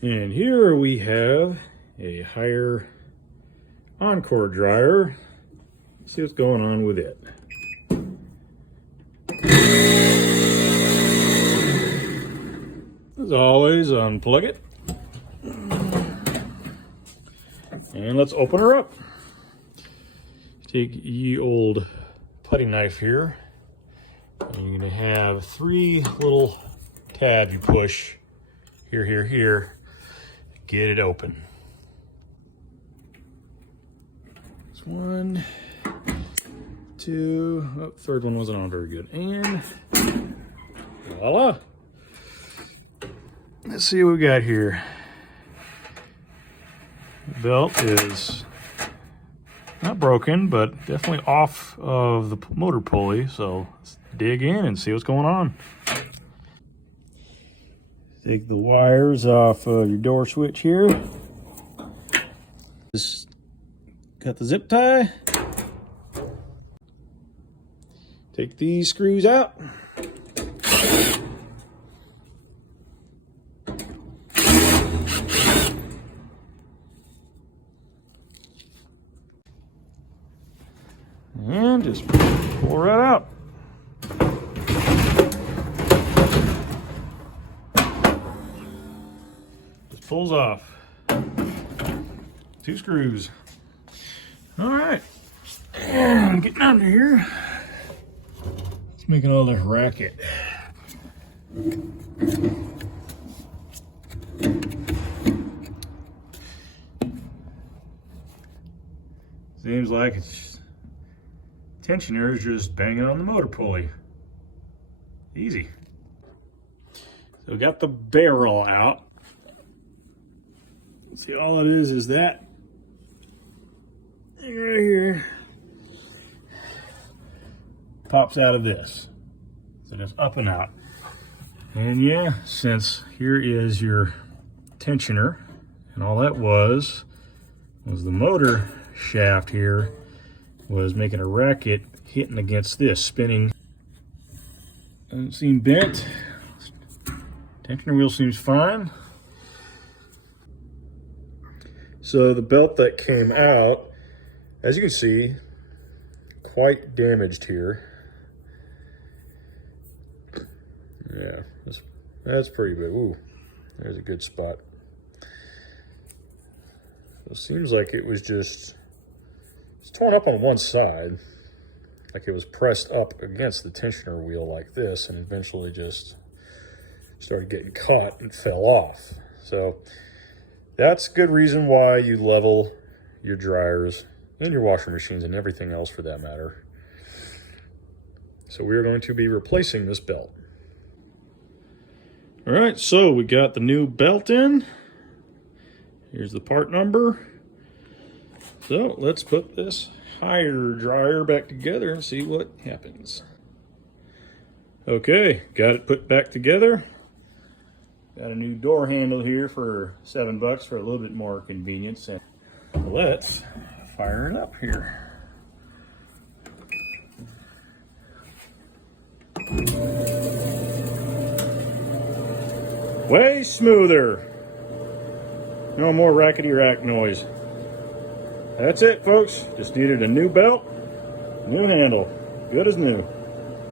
And here we have a higher Encore dryer. Let's see what's going on with it. As always, unplug it. And let's open her up. Take ye old putty knife here. And you're gonna have 3 little tabs you push here, here, here. Get it open. It's 1, 2, oh, third one wasn't on very good. And voila. Let's see what we got here. The belt is not broken, but definitely off of the motor pulley. So let's dig in and see what's going on. Take the wires off of your door switch here. Just cut the zip tie. Take these screws out. And just pull right out. Pulls off. 2 screws. All right, and getting under here. It's making all this racket. Seems like it's tensioner is just banging on the motor pulley. Easy. So we got the barrel out. See, all it is that thing right here pops out of this. So just up and out. And yeah, since here is your tensioner, and all that was the motor shaft here was making a racket hitting against this, spinning. Doesn't seem bent. Tensioner wheel seems fine. So the belt that came out, as you can see, quite damaged here. Yeah, that's pretty big. Ooh, there's a good spot. So it seems like it was just, it's torn up on one side, like it was pressed up against the tensioner wheel like this, and eventually just started getting caught and fell off. So that's a good reason why you level your dryers and your washer machines and everything else for that matter. So we're going to be replacing this belt. All right, so we got the new belt in. Here's the part number. So let's put this higher dryer back together and see what happens. Okay, got it put back together. Got a new door handle here for $7 for a little bit more convenience. And let's fire it up here. Way smoother. No more rackety rack noise. That's it, folks. Just needed a new belt, new handle. Good as new.